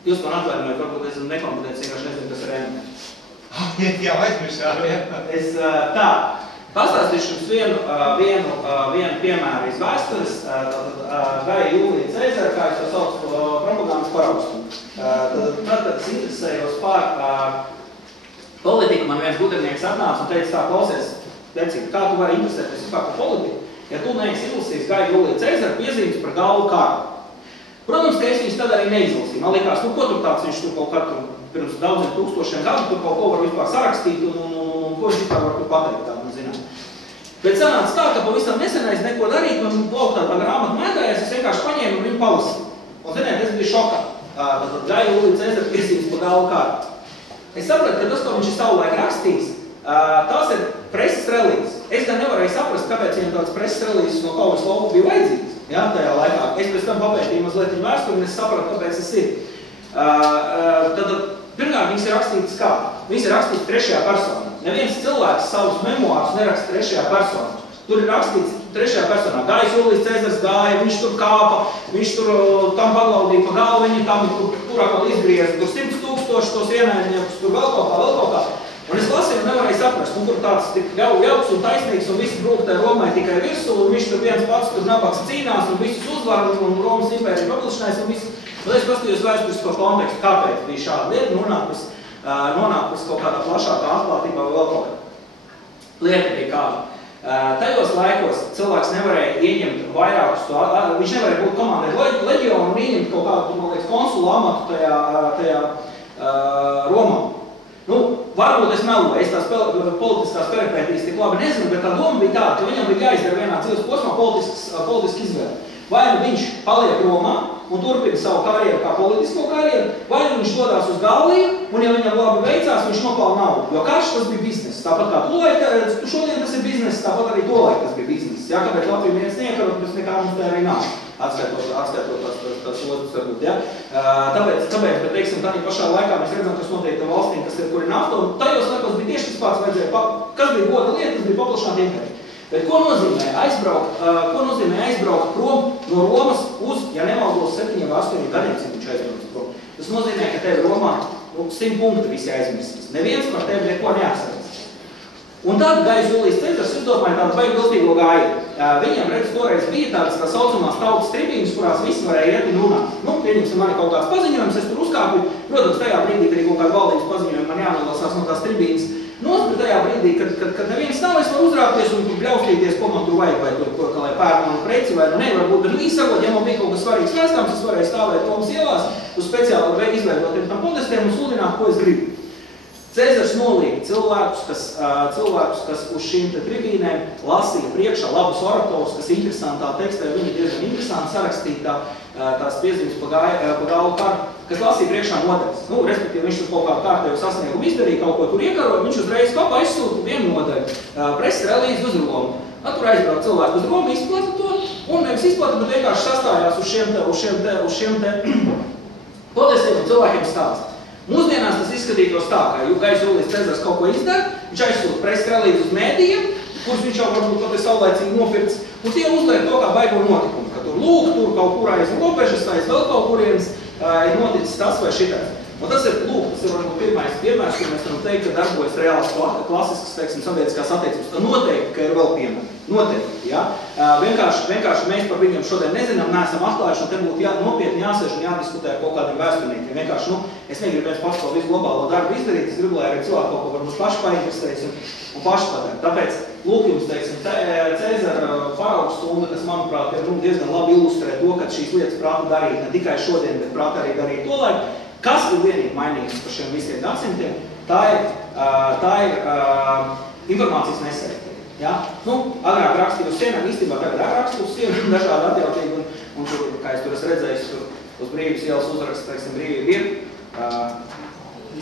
Jūs man atvainojiet, varbūt es esmu nekompetents, vienkārši nezinu, kas ir M. Jā, aizmirstā. Es tā, pastāstīšu jums vienu piemēru iz vēstures, Gaja Jūlija Cēzara, kā es to saucu, propagandas parakstu. Tad es interesējos par politiku, man viens gudrinieks atnāca un teica tā, klausies, Decība, kā tu vari interesēties vispār par politiku, ja tu neesi izlasījis Gaja Jūlija Cēzara piezīmes par galvu kāru. Protams, ka es viņus tad arī neizlasīju. Man likās, nu ko tur tāds viņš tur kaut kādu pirms daudziem tūkstošiem gadu, tur kaut ko var vispār sarakstīt un ko viņš vispār var tur pateikt, tā man zināt. Bet sanāca tā, ka pavisam nesenais neko darīt, man plauktā tā grāmata mēdājās, es vienkārši paņēmu un viņu palasīju. Un ziniet, es biju šokā. Tad Gaja Jūlija Cēzara piezīmes par galvu kāru. Es sapratu, ka tas, ko viņš ir savulaik rakstījis, tās ir preses relīzes. Es gan nevarēju saprast, kāpēc viņam tāds preses relīzes no Kauras lauka bija vajadzīgs. Jā, tajā laikā. Es pēc tam papētīju mazliet viņu vēsturi un es sapratu, kāpēc tas ir. Tad, pirmkārt, viņas ir rakstītas kā? Viņas ir rakstītas trešajā personā. Neviens cilvēks savus memoārus neraksta trešajā personā. Tur ir rakstīts trešajā personā. Gājis Jūlijas Cēzars gāja, viņš tur kāpa, viņš tur tam paglaudīja pa galvu, viņi tam tur atkal izgrieza, tur 100 000 tos ienaidniekus, tur vēl kaut kā. Un es lasīju un nevarēju saprast, un tur tāds tik jauks un taisnīgs, un visi brūktē Romai tikai virsū, un viņš tur viens pats tur nabaks cīnās, un visus uzvar, un Romas impērija paplašinājās, un viss. Un es paskatījos vēsturisko kontekstu, kāpēc bija šāda lieta, nonākus kaut kādā plašākā atklātībā vai vēl kaut kā. Lieta bija kāda. Tajos laikos cilvēks nevarēja ieņemt vairākus, viņš nevarēja būt komandēt leģionu un ieņemt kaut kādu, man liekas, konsulu amatu tajā Romā. Nu, varbūt es meloju, es tās politiskās peripētīs tik labi nezinu, bet tā doma bija tāda, ka viņam bija jāizdara vienā dzīves posmā politiski izvēle. Vai nu viņš paliek Romā un turpina savu karjeru kā politisko karjeru, vai nu viņš dodās uz Galliju, un ja viņam labi veicās, viņš nopelna naudu. Jo karš tas bija bizness. Tāpat kā šodien tas ir bizness, tāpat arī tolaik tas bija bizness. Jā, kāpēc Latviju viens niekarot, bet nekā mums tā arī nav. Atskaitot tās ostas varbūt, ja? Tāpēc, bet teiksim, tādā pašā laikā mēs redzam, kas notiek tā valstīm, kur ir nafta, un tajos laikos bija tieši tas pats vajadzēja, kas bija goda lieta, tas bija paplašināt impēriju. Bet ko nozīmē aizbraukt prom no Romas uz, ja nemaldos, 7 vai 8 gadiem, cik viņš aizbrauks prom? Tas nozīmē, ka tev Romā 100 punkti visi aizmirstīs. Neviens par tevi neko neatcerās. Un tad Gājis Jūlijas Cēzars izdomāja tādu baigi viltīgo gājienu. Viņam, redz, toreiz bija tādas tā saucamās tautas tribīnas, kurās visi varēja iet un runāt. Nu, pieņemsim mani kaut kāds paziņojums, es tur uzkāpu. Protams, tajā brīdī, kad ir kaut kāda valdības paziņojuma, man jānolasās no tās tribīnas. Nost, bet tajā brīdī, kad neviens nav, es varu uzrāpties un bļaustīties, ko man tur vajag, vai tur, lai pērnu manu preci, vai nu ne, varbūt, bet īsakot, ja man bija kaut kas svarīgs vēstāms, es varēju stāvēt Romas ielās, uz speciāli izveidotiem tam podestiem un sludināt, ko es gribu. Cēzars nolīga cilvēkus, kas uz šīm te tribīnēm lasīja priekšā labus oratorus, kas interesantā tekstē, viņi diezgan interesanti sarakstīja tās piezīmes pa galvu karu, kas lasīja priekšā nodaļas. Nu, respektīvi, viņš tur kaut kādu kārtēju sasniegumu izdarīja, kaut ko tur iekarot, viņš uzreiz kopā aizsūta vienu nodaļu, preses relīzi uz Romu. Tur aizbrauc cilvēku uz Romu, izplata to, un nevis izplata, bet vienkārši sastājās uz šiem te podestiem un cilvēkiem stāsta. Mūsdienās tas izskatītos tā, ka Gājis Jūlijas Cēzars kaut ko izdara, viņš aizsūta preses relīzi uz mēdījiem, kurus viņš jau varbūt pat ir saulēcīgi nopircis, un tie uzliek to kā baigo notikumu, ka tur lūk, tur kaut kur aiz robežas, aiz vēl kaut kurienes ir noticis tas vai šitais. Un tas ir, lūk, tas ir varbūt pirmais piemērs, kur mēs varam teikt, ka darbojas reāls klasisks, teiksim, sabiedriskās attiecības. Noteikti, ka ir vēl piemēri. Noteikti, jā. Vienkārši mēs par viņiem šodien nezinām, neesam atklājuši, un te būtu nopietni jāsēž un jādiskutē ar kaut kādiem vēsturniekiem. Vienkārši, es negribu viens pats to visu globālo darbu izdarīt, es gribu, lai arī cilvēki kaut ko varbūt paši painteresējas un paši pateikt. Tāpēc, lūk, jums, teiksim, Cēzara paraugu stunda, kas, manuprāt, ir diezgan labi ilustrē to, ka šīs lietas prāta darīt ne tikai šodien, bet prāta arī darīt to laiku. Kas ir vienīgi mainīgs par šiem visiem gadsimtiem? Tā ir informācijas nesēja. Ja? Nu, agrāk rakstīja uz sienām, īstenībā tagad rakstu uz sienām dažādi atjautīgi, un tur, kā es tur esmu redzējis, tur uz Brīvības ielas uzraksts, teiksim, Brīvība ir.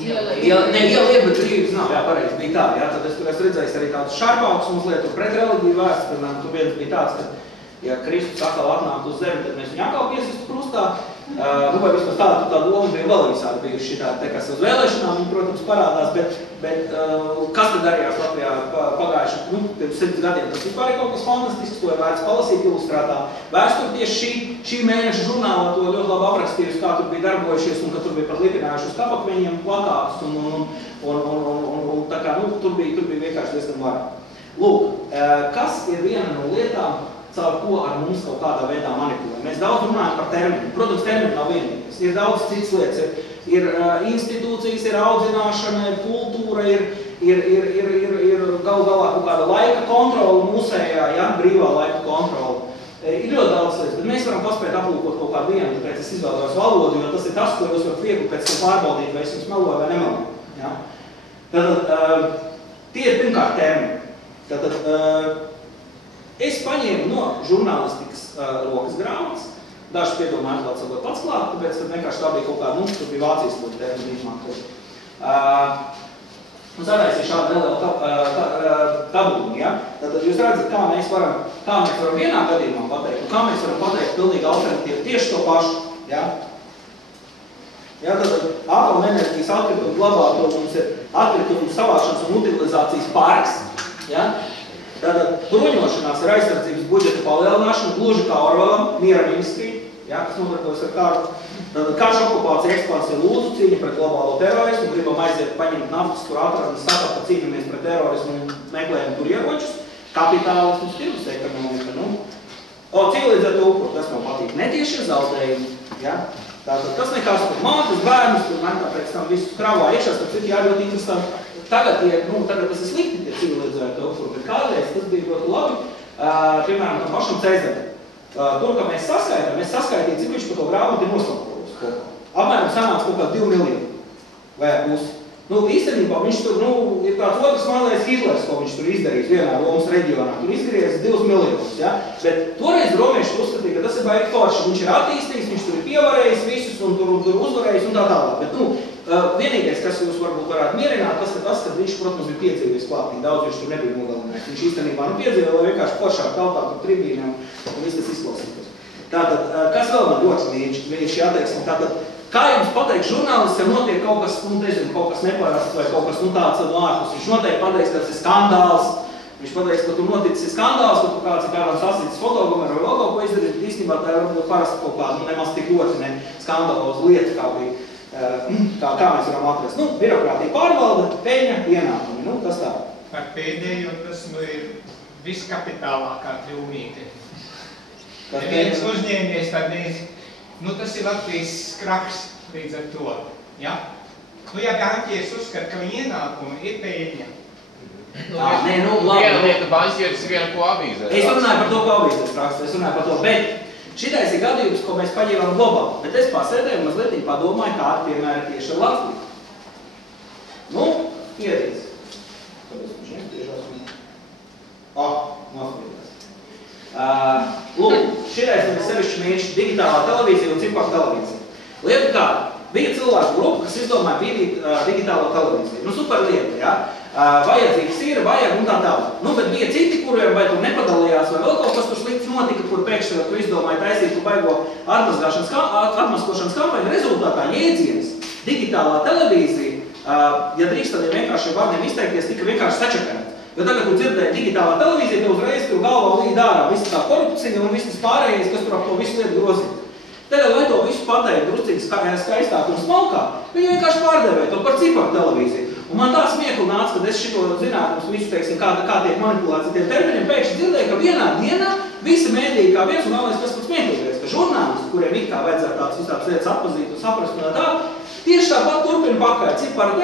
Ne iela ir, bet Brīvības nav, jā, pareizi bija tā. Ja? Tad es tur esmu redzējis arī tādus šarpākus mazliet, tur pretreliģiju vērsts, piemēram, tur viens bija tāds, ka, ja Kristus atkal atnāktu uz zemi, tad mēs viņu atkal piesistu krustā. Nu, vai vismaz tā doma bija vēl visādi bijuši šitādi, kas uz vēlēšanām, viņi, protams, parādās, bet kas tad darījās Latvijā pagājuši, pirms 100 gadiem, tas vispār ir kaut kas fantastisks, ko ir vērts palasīt ilustrātā. Vēstur tieši šī mēneša žurnālā to ļoti labi aprakstījusi, kā tur bija darbojušies un ka tur bija pat lipinājuši uz kapakmeņiem plakātus un tā kā, tur bija vienkārši diezgan vairāk. Lūk, kas ir viena no lietām, caur ko ar mums kaut kādā veidā manipulē. Mēs daudz runājam par terminu. Protams, termini nav vienīgais. Ir daudz citas lietas. Ir institūcijas, ir audzināšana, ir kultūra, ir galu galā kaut kāda laika kontrola mūsējā, ja, brīvā laika kontrola. Ir ļoti daudz lietas, bet mēs varam paspēt aplūkot kaut kādu vienu, tāpēc es izvēlējos valodu, jo tas ir tas, ko jūs varat viegli pēc tam pārbaudīt, vai es jums meloju vai nemeloju. Ja? Tātad, tie ir pirmkārt termini. Tātad, es paņēmu no žurnālistikas rokas grāmatas, dažas piedomājas vēl sagot pats klāt, tāpēc vienkārši tā bija kaut kāda, tur bija Vācijas lūdzu termini izmantot. Un saraisīju šādu nelielu tabulu, ja? Tātad jūs redzat, kā mēs varam vienā gadījumā pateikt, un kā mēs varam pateikt pilnīgi alternatīvi tieši to pašu, ja? Ja, tātad atomenerģijas atkritumu glabāto mums ir atkritumu savākšanas un utilizācijas parks, ja? Tātad bruņošanās ir aizsardzības budžeta palielināšana, gluži kā Orvelam, miera ministrija, ja, kas nodarbojas ar kāru. Tātad karš, okupācija, ekspansija, lūdzu, cīņa pret globālo terorismu, gribam aiziet paņemt naftas, kur atradnes satapa, cīņamies pret terorismu un meklējam tur ieročus, kapitālismu, tirgus ekonomika, civilizētu upuru, tas man patīk, netieši ir zaudējumi, ja. Tātad tas nekas tur mātes, bērnus, tur metā pēc tam visus kravā iekšā, tad citi ļoti interesanti. Tagad tas ir slikti, tie civilizēti upuri, bet kādreiz tas bija ļoti labi, piemēram, tam pašam Cezaram. Tur, ka mēs saskaitījām, cik viņš par to grāmatu ir noslapojis. Apmēram sanāca kaut kā 2 miljoni vai pusi. Īstenībā viņš tur, ir tāds otrs mazais Hitlers, ko viņš tur izdarījis vienā Romas reģionā. Tur izdarījis 2 miljonus, ja? Bet toreiz romieši uzskatīja, ka tas ir baigi forši. Viņš ir attīstījis, viņš tur ir pievarējis visus un tur uzvarējis un tā tālāk. Bet, vienīgais, kas jūs varbūt varētu mierināt, tas ir tas, ka viņš, protams, ir piedzīvojis klātīgi. Daudz viņš tur nebija nogalinājis. Viņš īstenībā piedzīvoja, lai vienkārši foršāk tautā tur tribīnēm un viss tas izklausītos. Tātad, kas vēl man ļoti mīļš jāteiksmi? Tātad, kā jums pateiks žurnālists, ja notiek kaut kas, nezinu, kaut kas neparasts vai kaut kas, tāds ārpus, viņš noteikti pateiks, ka tas ir skandāls. Viņš pateiks, ka tur noticis skandāls, ka tur kāds ir kādam sasītis fotogrameru vai vēl kaut ko izdarīt. Īstenībā tā ir varbūt parasti kaut kāda, nemaz tik ļoti ne skandaloza lieta, kā bija. Kā mēs varam atrast? Birokrātija pārvalda, peļņa, ienākumi, tas tā. Par pēdējo tas ir viskapitālākā kļūmīte. Neviens uzņēmies tad tas ir Latvijas kraks līdz ar to, ja? Ja banķieris uzskata, ka viņa ienākumi ir peļņa. Viena lieta banķieris ir viena, ko avīzē. Es runāju par to, ko avīzēs raksta, es runāju par to, bet šitais ir gadījums, ko mēs paņēmām globāli, bet es pasēdēju un mazliet padomāju, kāda piemēra tieši ar Latviju. Ierīdz. Kāpēc viņš netiežās un... Nosviedās. Lūk, šitais man ir sevišķi mīļš digitālā televīzija un ciparu televīzija. Lieta kāda? Bija cilvēku grupa, kas izdomāja bīdīt digitālo televīziju. Super lieta, ja? Vajadzīgs ir, vajag un tā tālāk. Bet bija citi, kuriem vai tur nepadalījās, vai vēl kaut kas tur slikts notika, kur pēkšņi tu izdomāja taisīt tu baigo atmaskošanas kampaņu. Rezultātā jēdziens digitālā televīzija, ja drīkst tādiem vienkāršiem vārdiem izteikties, tika vienkārši sačakēta. Jo tagad, tu dzirdēji digitālā televīzija, tev uzreiz tur galvā līd ārā visa tā korupcija un viss tas pārējais, kas tur ap to visu lietu grozīt. Tagad, lai to visu pateikt druscīgi skaistāk un smalkāk, viņi vienkārši pārdevēja to par ciparu televīziju. Un man tā smiekli nāca, kad es šito zinātnes visu, teiksim, kā tiek manipulēts ar tiem terminiem, pēkšņi dzirdēju, ka vienā dienā visi mēdīji kā viens un galvenais, kas pats smieklīgais, ka žurnālisti, kuriem it kā vajadzētu tāds visāds lietas atpazīt un saprast un tā, tieši tāpat turpina pakaļ ciparu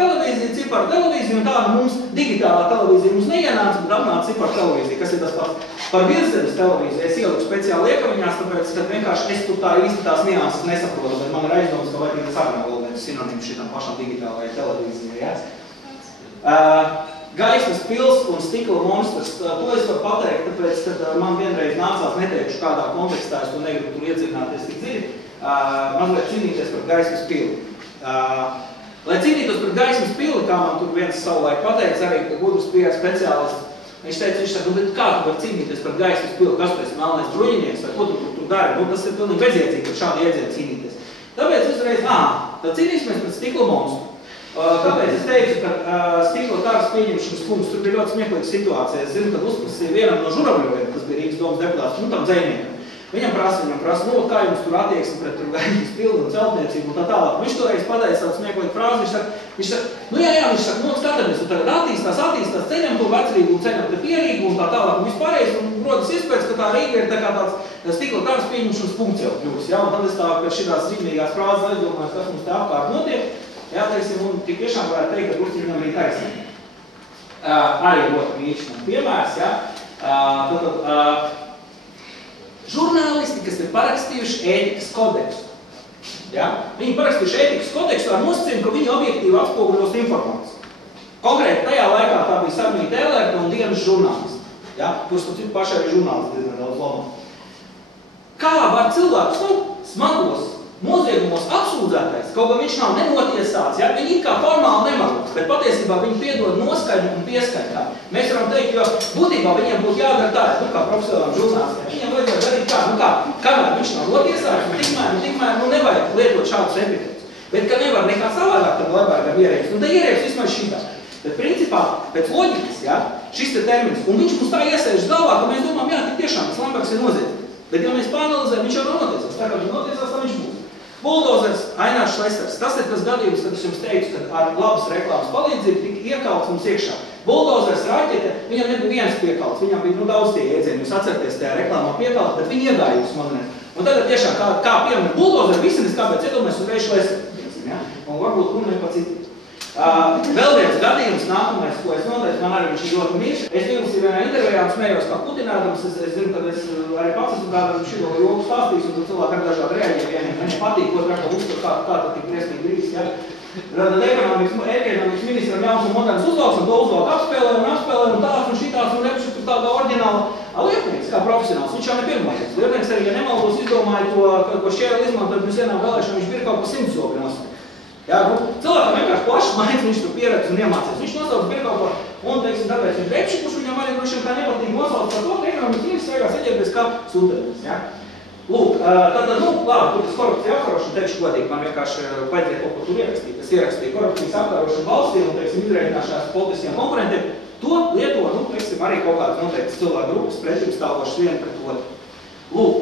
televīziju un tāda mums digitālā televīzija mums neienāca, bet apnāca ciparu televīzija, kas ir tas pats. Par virszemes televīziju es ieliku speciāli iekaviņās, tāpēc, ka vienkārši es tur tā īsti tās nianses nesaprotu, bet man ir aizdomas, ka vajag sarunā vēl viens sinonīms šitam pašam digitālajai televīzijai, ja? Gaismas pils un stikla monstrs, to es varu pateikt, tāpēc, kad man vienreiz nācās neteikšu kādā kontekstā, es to negribu tur iedzināties tik dziļi, mazliet cīnīties par gaismas pili. Lai cīnītos par gaismas pili, kā man tur viens savulaik pateiks, arī gudrs PR speciālists, viņš teica, bet kā tu var cīnīties par gaismas pili, kas tu esi melnais bruņinieks, vai ko tu tur dari? Tas ir pilnīgi bezjēdzīgi par šādu iedzienu cīnīties. Tāpēc uzreiz, tad cīnīsimies pret stikla monstru. Kāpēc es teicu, ka stikla kārs pieņemšanas punkts, tur bija ļoti smieklīga situācija. Es zinu, kad uzprasīja vienam no žuravļoviem, kas bija Rīgas domas deputāts, tam dzejniekam. Viņam prasa, kā jums tur attieksmi pret tur gaļas pildu un celtniecību un tā tālāk. Viņš toreiz pateica savu smieklīgu frāzi, viņš saka, skatāmies, tu tagad attīstās, ceļam to vecrīgu un ceļam te pierīgu un tā tālāk un vispārējais, un rodas iespējas, ka tā Rīga ir tā kā tāds stikla kārs pieņemšanas punkts jau kļūs, ja? Un tad es tā pēc šitās zīmīgās frāzes aizdomājos, kas mums te apkārt notiek, ja, teiksim, un tik tiešām varētu teikt, ka Burciņam viņam bija taisnība. Arī ļoti mīļš piemērs, ja? Žurnālisti, kas ir parakstījuši ētikas kodeksu. Ja? Viņi parakstījuši ētikas kodeksu ar nosacījumu, ka viņi objektīvi atspoguļos informāciju. Konkrēti tajā laikā tā bija Sarmīta Elērta un Dienas žurnālisti. Ja? Kurš pat pašai arī žurnālisti diezgan daudz lomā. Kā var cilvēks smagos noziegumos apsūdzētais, kaut kā viņš nav nenotiesāts, ja? Viņi it kā formāli nemaros, bet patiesībā viņi piedod noskaņu un pieskaņu. Mēs varam teikt, jo būtībā viņiem būtu jādara tā, kā profesionālam žurnālistiem. Viņam vajadzētu darīt tā, kamēr viņš nav notiesāts, tikmēr nevajag lietot šādus epitetus. Bet, ka nevar nekā savādāk tam Lebergam ierēks, tad ierēks vismaz šitā. Bet principā, pēc loģikas, ja, šis te termins, un viņš mums tā iesēžas galvā, ka mēs domājam, jā, tik tiešām, tas Lebergs ir noziedzīgs. Bet, ja mēs pāranalizējam, viņš jau nav notiesāts, tā kā viņš notiesās, tā viņš būs. Buldozers, Ainārs Šlesters. Tas ir tas gadījums, kad es jums teicu, ka ar labas reklāmas palīdzību tika iekalts mums iekšā. Buldozers, raķete, viņam nebija viens piekalts, viņam bija daudz tie iedzieni, jūs atcerieties tajā reklāmā piekalts, bet viņi iegāja jūs magnēt. Un tagad tiešām kā piemēram buldozer, visinis, kāpēc iedomājas uzreiz Šlesters. Ja? Un varbūt runa ir pa citu. Vēl viens gadījums, nākamais, ko es noteicu, man arī viņš ir ļoti mīļš. Es divas vienā intervijā smējos kā putinādams, es zinu, kad es arī pats esmu kādam šito joku stāstījis, un cilvēki ar dažādi reaģē, vieniem viņam patīk, otrāk, ka uzskat, kā tad tik briesmīgi drīz, ja. Tad ekonomikas ministram jauns un moderns uzvalks, un to uzvalk apspēlē, un tās un šitās, un repši tur tāda oriģināla. Lietnieks, kā profesionāls, viņš jau nepirmais. Lietnieks arī, ja nemaldos, izdomāja to, ko šķēli izmantot, pirms vienām vēlēšanām viņš bija kaut pa 100 zobri nosaka. Jā, cilvēkam vienkārši plašs maids, viņš tur pieredz un iemācīs. Viņš nosauc Birkaupa un, teiksim, tāpēc viņš repši, kurš viņam arī drošiem tā nepatīk nosauc par to, ka ekonomikas ministrs veikās eģerbies kā sūtēlis, jā. Lūk, tātad, labi, tur tas korupcija apkarošana, teikšu godīgi, man vienkārši vajadzēja kaut ko tur ierakstīt. Es ierakstīju korupcijas apkarošanu valstī un, teiksim, izreikināšanās politiskiem konkurentiem. To lieto, teiksim, arī kaut kādas noteiktas cilvēku grupas pretim stāvošas viena pret otru. Lūk.